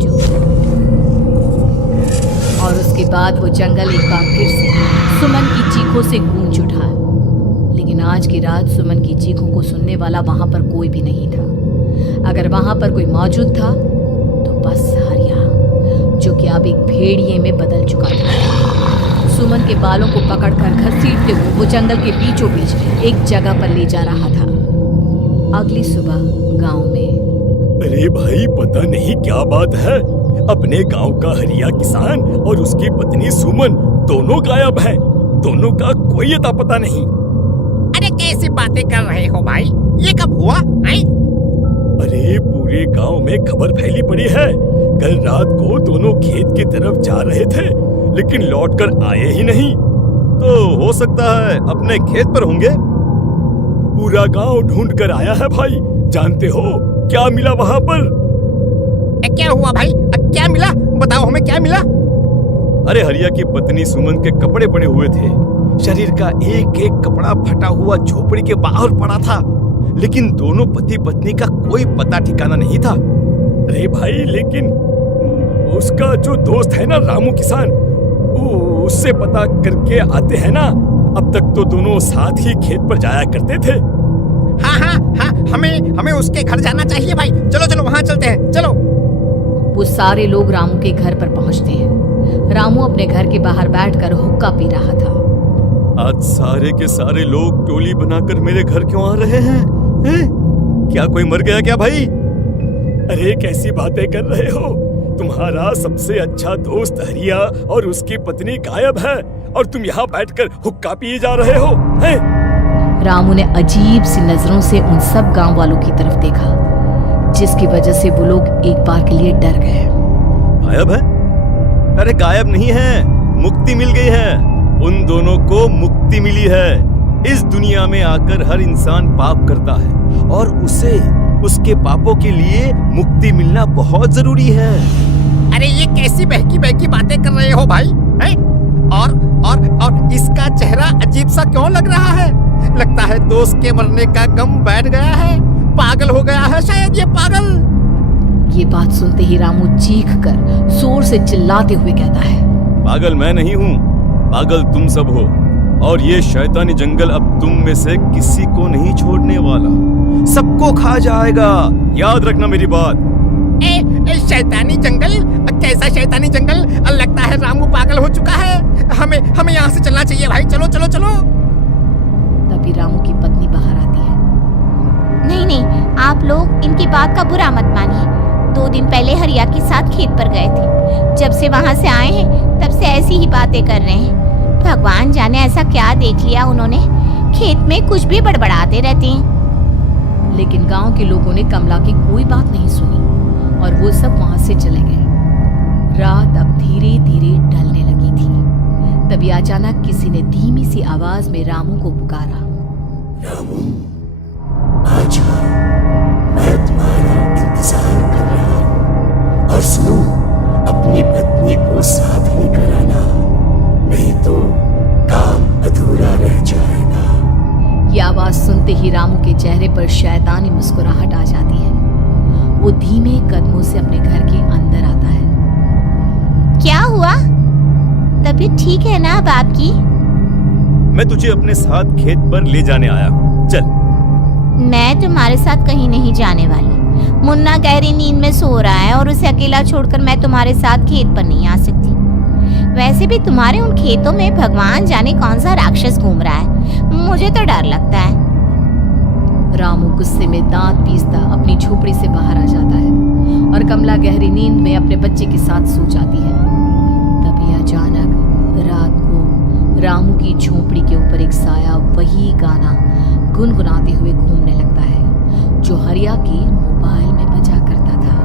चुप। और उसके बाद वो जंगल एक बार फिर से सुमन की चीखों से गूंज उठा। लेकिन आज की रात सुमन की चीखों को सुनने वाला वहां पर कोई भी नहीं था। अगर वहां पर कोई मौजूद था तो बस हरिया, जो कि अब एक भेड़िए में बदल चुका था। सुमन के बालों को पकड़कर घसीटते हुए वो जंगल के बीचों बीच एक जगह पर ले जा रहा था। अगली सुबह गांव में। अरे भाई, पता नहीं क्या बात है, अपने गांव का हरिया किसान और उसकी पत्नी सुमन दोनों गायब हैं। दोनों का कोई अता पता नहीं। अरे कैसी बातें कर रहे हो भाई, ये कब हुआ है? अरे पूरे गांव में खबर फैली पड़ी है। कल रात को दोनों खेत की तरफ जा रहे थे, लेकिन लौट कर आए ही नहीं। तो हो सकता है अपने खेत पर होंगे। पूरा गांव ढूंढ कर आया है भाई। जानते हो क्या मिला वहां पर? क्या हुआ भाई, क्या मिला? बताओ हमें, क्या मिला? अरे हरिया की पत्नी सुमन के कपड़े पड़े हुए थे। शरीर का एक एक कपड़ा फटा हुआ झोपड़ी के बाहर पड़ा था, लेकिन दोनों पति पत्नी का कोई पता ठिकाना नहीं था। अरे भाई, लेकिन उसका जो दोस्त है ना रामू किसान, उससे पता करके आते हैं ना। अब तक तो दोनों साथ ही खेत पर जाया करते थे। हाँ हाँ हाँ, हमें उसके घर जाना चाहिए भाई। चलो चलो वहाँ चलते हैं, चलो। वो सारे लोग रामू के घर पर पहुंचते हैं। रामू अपने घर के बाहर बैठकर हुक्का पी रहा था। आज सारे के सारे लोग टोली बनाकर मेरे घर क्यों आ रहे हैं? क्या कोई मर गया क्या भाई? अरे कैसी बातें कर रहे हो? तुम्हारा सबसे अच्छा दोस्त हरिया और उसकी पत्नी गायब है और तुम यहाँ बैठकर हुक्का पिए जा रहे हो, हैं? रामू ने अजीब सी नजरों से उन सब गांव वालों की तरफ देखा, जिसकी वजह से वो लोग एक बार के लिए डर गए। गायब है? अरे गायब नहीं है, मुक्ति मिल गई है। उन दोनों को मुक्ति मिली है। इस दुनिया में आकर हर इंसान पाप करता है और उसे उसके पापों के लिए मुक्ति मिलना बहुत जरूरी है। अरे ये कैसी बहकी बहकी बातें कर रहे हो भाई, हैं? और इसका चेहरा अजीब सा क्यों लग रहा है? लगता है दोस्त के मरने का गम बैठ गया है। पागल हो गया है शायद ये पागल। ये बात सुनते ही रामू चीख कर जोर से चिल्लाते हुए कहता है, पागल मैं नहीं हूँ, पागल तुम सब हो। और ये शैतानी जंगल अब तुम में से किसी को नहीं छोड़ने वाला, सबको खा जाएगा। याद रखना मेरी बात। शैतानी जंगल? कैसा शैतानी जंगल? लगता है रामू पागल हो चुका है। हमें यहाँ से चलना चाहिए भाई, चलो चलो चलो। तभी रामू की पत्नी बाहर आती है। नहीं नहीं, आप लोग इनकी बात का बुरा मत मानिए। 2 दिन पहले हरिया के साथ खेत पर गए थे। जब से वहाँ से आए हैं तब से ऐसी ही बातें कर रहे हैं। भगवान जाने ऐसा क्या देख लिया उन्होंने, खेत में कुछ भी बड़बड़ाते रहते हैं। लेकिन गांव के लोगों ने कमला की कोई बात नहीं सुनी और वो सब वहां से चले गए। रात अब धीरे धीरे ढलने लगी थी। तभी अचानक किसी ने धीमी सी आवाज में रामू को पुकारा। रामू, आजा, मैं तुम्हारा इंतजार कर रहा हूँ। और सुनो, अपनी पत्नी को साथ लेकर आना, नहीं तो काम अधूरा रह जाएगा। ये आवाज सुनते ही रामू के चेहरे पर शैतानी मुस्कुराहट आ जाती है। वो धीमे कदमों से अपने घर के अंदर आता है। क्या हुआ? तबीयत ठीक है ना अब आपकी? मैं तुझे अपने साथ खेत पर ले जाने आया हूँ, चल। मैं तुम्हारे साथ कहीं नहीं जाने वाली। मुन्ना गहरी नींद में सो रहा है और उसे अकेला छोड़कर मैं तुम्हारे साथ खेत पर नहीं आ सकती। वैसे भी तुम्हारे उन खेतों में भगवान जाने कौन सा राक्षस घूम रहा है, मुझे तो डर लगता है। रामू गुस्से में दांत पीसता अपनी झोपड़ी से बाहर आ जाता है और कमला गहरी नींद में अपने बच्चे के साथ सो जाती है। तभी अचानक रात को रामू की झोपड़ी के ऊपर एक साया वही गाना गुनगुनाते हुए घूमने लगता है जो हरिया के मोबाइल में बजा करता था।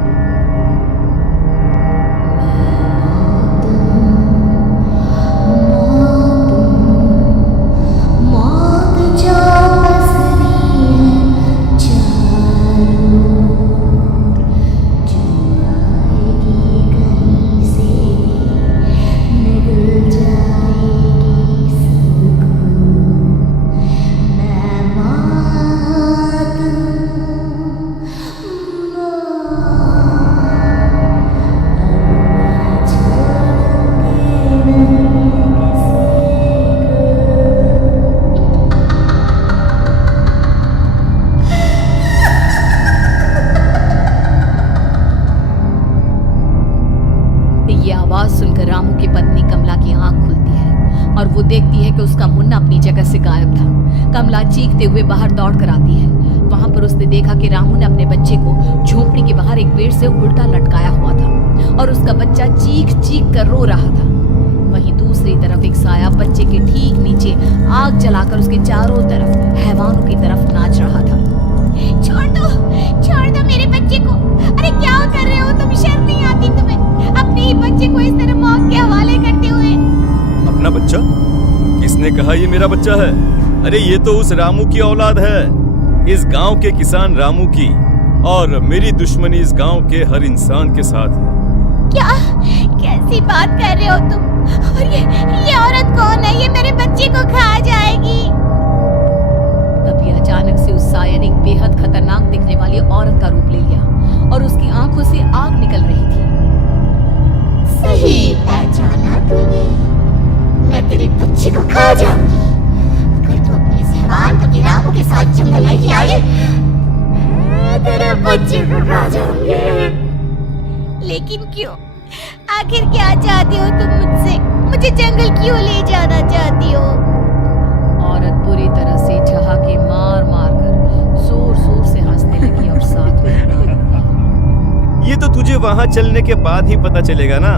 कमला चीखते हुए बाहर दौड़ कर आती है। वहां पर उसने देखा कि रामू ने अपने बच्चे को झोपड़ी के बाहर एक पेड़ से उल्टा लटकाया हुआ था और उसका बच्चा चीख चीख कर रो रहा था। वहीं दूसरी तरफ एक साया बच्चे के ठीक नीचे आग जलाकर उसके चारों तरफ हैवानों की तरफ नाच रहा था। छोड़ दो मेरे बच्चे को। अरे क्या कर रहे हो तुम? शर्म नहीं आती तुम्हें अपने ही बच्चे को इस तरह मौत के हवाले करते हुए? अपना बच्चा? किसने कहा ये मेरा बच्चा है? अरे ये तो उस रामू की औलाद है, इस गांव के किसान रामू की, और मेरी दुश्मनी इस गांव के हर इंसान के साथ है। क्या कैसी बात कर रहे हो तुम? और ये औरत कौन है? ये मेरे बच्चे को खा जाएगी। तभी अचानक से उस साया ने एक बेहद खतरनाक दिखने वाली औरत का रूप ले लिया और उसकी आंखों से आग निकल रही थी। सही पहचाना तूने, मैं तेरे बच्चे को खा जाऊंगी। अगर तू अपने सहवान तो रामू के साथ जंगल नहीं आए, मैं तेरे बच्चे को खा जाऊंगी। लेकिन क्यों? आखिर क्या चाहती हो तुम मुझसे? मुझे जंगल क्यों ले जाना चाहती हो? औरत बुरी तरह से ठहाके मार मार कर जोर जोर से हंसने लगी और साथ में ये तो तुझे वहां चलने के बाद ही पता चलेगा ना।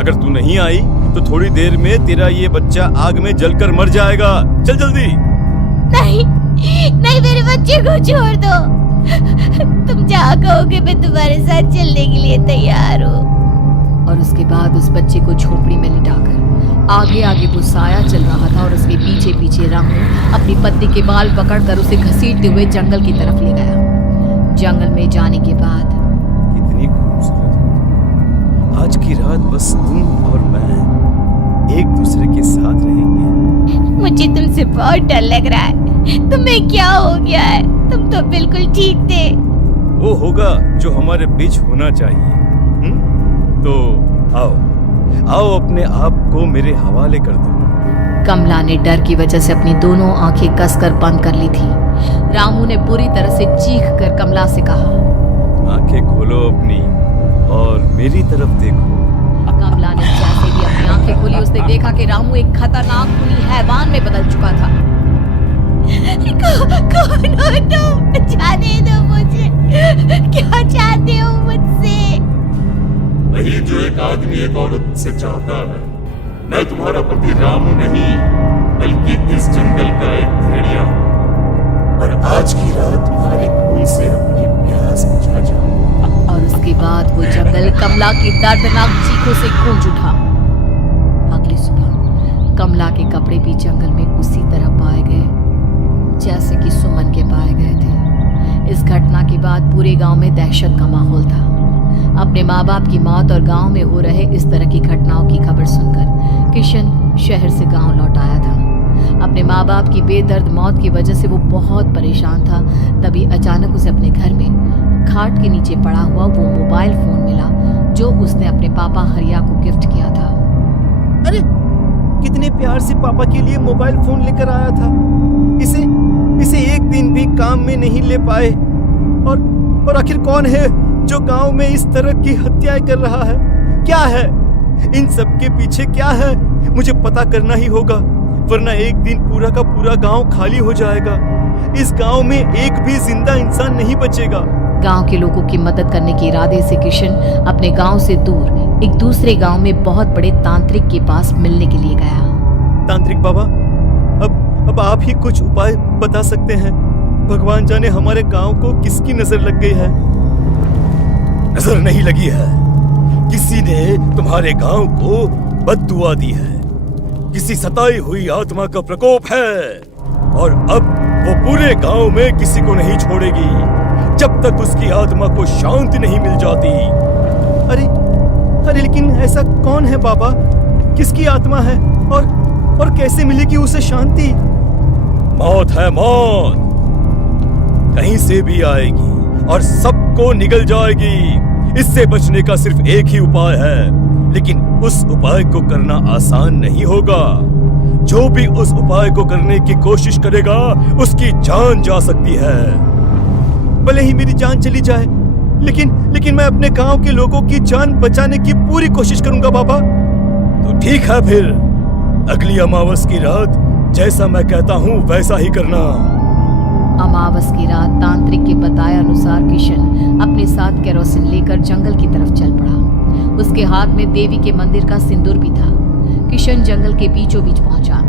अगर तू नहीं आई तो थोड़ी देर में तेरा ये बच्चा आग में जलकर मर जाएगा। चल जल्दी। नहीं नहीं, मेरे बच्चे को छोड़ दो। तुम जहाँ कहोगे मैं तुम्हारे साथ चलने के लिए तैयार हूँ। और उसके बाद उस बच्चे को झोपड़ी में लिटाकर आगे आगे वो साया चल रहा था और उसके पीछे पीछे रामू अपनी पत्नी के बाल पकड़कर उसे घसीटते हुए जंगल की तरफ ले गया। जंगल में जाने के बाद कितनी खूबसूरत हो। आज की रात बस तुम और मैं एक दूसरे के साथ रहेंगे। मुझे तुमसे बहुत डर लग रहा है। तुम्हें क्या हो गया है? तुम तो बिल्कुल ठीक थे। वो होगा जो हमारे बीच होना चाहिए। तो आओ अपने आप को मेरे हवाले कर दो। कमला ने डर की वजह से अपनी दोनों आंखें कसकर बंद कर ली थी। रामू ने बुरी तरह से चीख कर कमला से कहा, आंखें खोलो अपनी और मेरी तरफ देखो। कमला ने जैसे ही अपनी आंखें खोली उसने देखा कि रामू एक खतरनाक खूनी हैवान में बदल चुका था। कौन हो तुम? जाने दो मुझे। क्या चाहते हो मुझसे? वही जो एक आदमी एक औरत से चाहता है। मैं तुम्हारा पति रामू नहीं, बल्कि इस जंगल का एक भेड़िया हूँ, और आज की रात तुम्हारे खून से अपनी प्यास बुझा जाऊंगा। और उसके बाद वो जंगल कमला की दर्दनाक चीखों से गूंज उठा। अगली सुबह कमला के कपड़े भी जंगल में उसी तरह पाए गए जैसे कि सुमन के पाए गए थे। इस घटना के बाद पूरे गांव में दहशत का माहौल था। अपने माँ बाप की मौत और गांव में हो रहे इस तरह की घटनाओं की खबर सुनकर किशन शहर से गांव लौट आया था। अपने माँ बाप की बेदर्द मौत की वजह से वो बहुत परेशान था। तभी अचानक उसे अपने घर में खाट के नीचे पड़ा हुआ वो मोबाइल फोन मिला जो उसने अपने पापा हरिया को गिफ्ट किया था। अरे कितने प्यार से पापा के लिए मोबाइल फोन लेकर आया था। इसे एक दिन भी काम में नहीं ले पाए। और आखिर कौन है जो गांव में इस तरह की हत्याएं कर रहा है? क्या है इन सब के पीछे? क्या है? मुझे पता करना ही होगा, वरना एक दिन पूरा का पूरा गांव खाली हो जाएगा। इस गांव में एक भी जिंदा इंसान नहीं बचेगा। गांव के लोगों की मदद करने के इरादे से किशन अपने गांव से दूर एक दूसरे गांव में बहुत बड़े तांत्रिक के पास मिलने के लिए गया। तांत्रिक बाबा, अब आप ही कुछ उपाय बता सकते हैं। भगवान जाने हमारे गांव को किसकी नजर लग गई है। नजर नहीं लगी है, किसी ने तुम्हारे गांव को बद्दुआ दी है। किसी सताई हुई आत्मा का प्रकोप है और अब वो पूरे गांव में किसी को नहीं छोड़ेगी जब तक उसकी आत्मा को शांति नहीं मिल जाती। अरे लेकिन ऐसा कौन है बाबा? किसकी आत्मा है और कैसे मिलेगी उसे शांति? मौत है मौत, कहीं से भी आएगी और सबको निगल जाएगी। इससे बचने का सिर्फ एक ही उपाय है, लेकिन उस उपाय को करना आसान नहीं होगा। जो भी उस उपाय को करने की कोशिश करेगा उसकी जान जा सकती है। भले ही मेरी जान चली जाए, लेकिन मैं अपने गांव के लोगों की जान बचाने की पूरी कोशिश करूंगा बाबा। तो ठीक है, फिर अगली अमावस की रात जैसा मैं कहता हूँ वैसा ही करना। अमावस की रात तांत्रिक के बताए अनुसार किशन अपने साथ केरोसिन लेकर जंगल की तरफ चल पड़ा। उसके हाथ में देवी के मंदिर का सिंदूर भी था। किशन जंगल के बीचों बीच पहुंचा।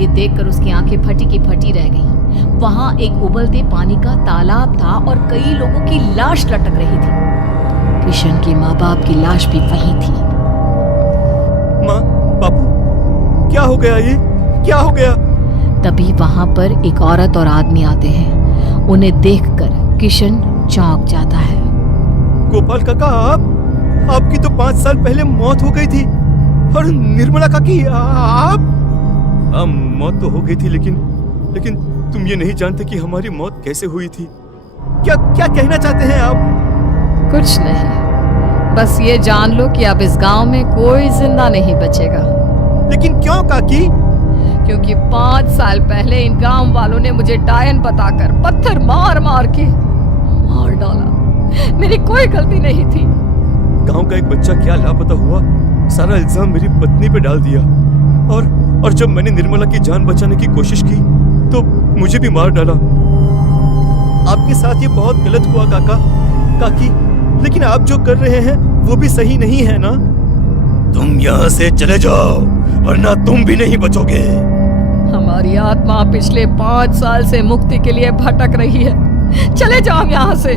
ये देखकर उसकी आंखें फटी की फटी रह गई। वहां एक उबलते पानी का तालाब था और कई लोगों की लाश लटक रही थी। किशन के माँ बाप की लाश भी वहीं थी। माँ, बापू, क्या हो गया? ये क्या हो गया? तभी वहां पर एक औरत और आदमी आते हैं। उन्हें देखकर किशन चौंक जाता है। गोपाल काका, आपकी तो 5 साल पहले मौत हो गई थी। और निर्मला काकी, आप? हाँ, मौत तो हो गई थी, लेकिन तुम ये नहीं जानते कि हमारी मौत कैसे हुई थी। क्या क्या कहना चाहते हैं आप? कुछ नहीं, बस ये जान लो कि अब इस गांव में कोई जिंदा नहीं बचेगा। लेकिन क्यों काकी? क्योंकि 5 साल पहले इन गांव वालों ने मुझे डायन बताकर पत्थर मार मार के मार डाला। मेरी कोई गलती नहीं थी। गांव का एक बच्चा क्या लापता हुआ, सारा इल्जाम मेरी पत्नी पे डाल दिया। और जब मैंने निर्मला की जान बचाने की कोशिश की तो मुझे भी मार डाला। आपके साथ ये बहुत गलत हुआ काकी, लेकिन आप जो कर रहे हैं वो भी सही नहीं है ना? तुम यहाँ से चले जाओ वरना तुम भी नहीं बचोगे। हमारी आत्मा पिछले 5 साल से मुक्ति के लिए भटक रही है। चले जाओ यहाँ से।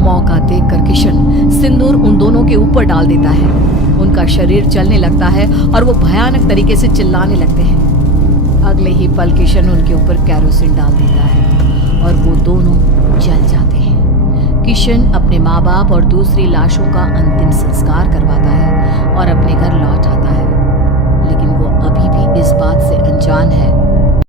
मौका देखकर किशन सिंदूर उन दोनों के ऊपर डाल देता है। उनका शरीर चलने लगता है और वो भयानक तरीके से चिल्लाने लगते हैं। अगले ही पल किशन उनके ऊपर केरोसिन डाल देता है और वो दोनों जल जाते हैं। किशन अपने माँ बाप और दूसरी लाशों का अंतिम संस्कार करवाता है और अपने घर लौट आता है। लेकिन वो अभी भी इस बात से अनजान है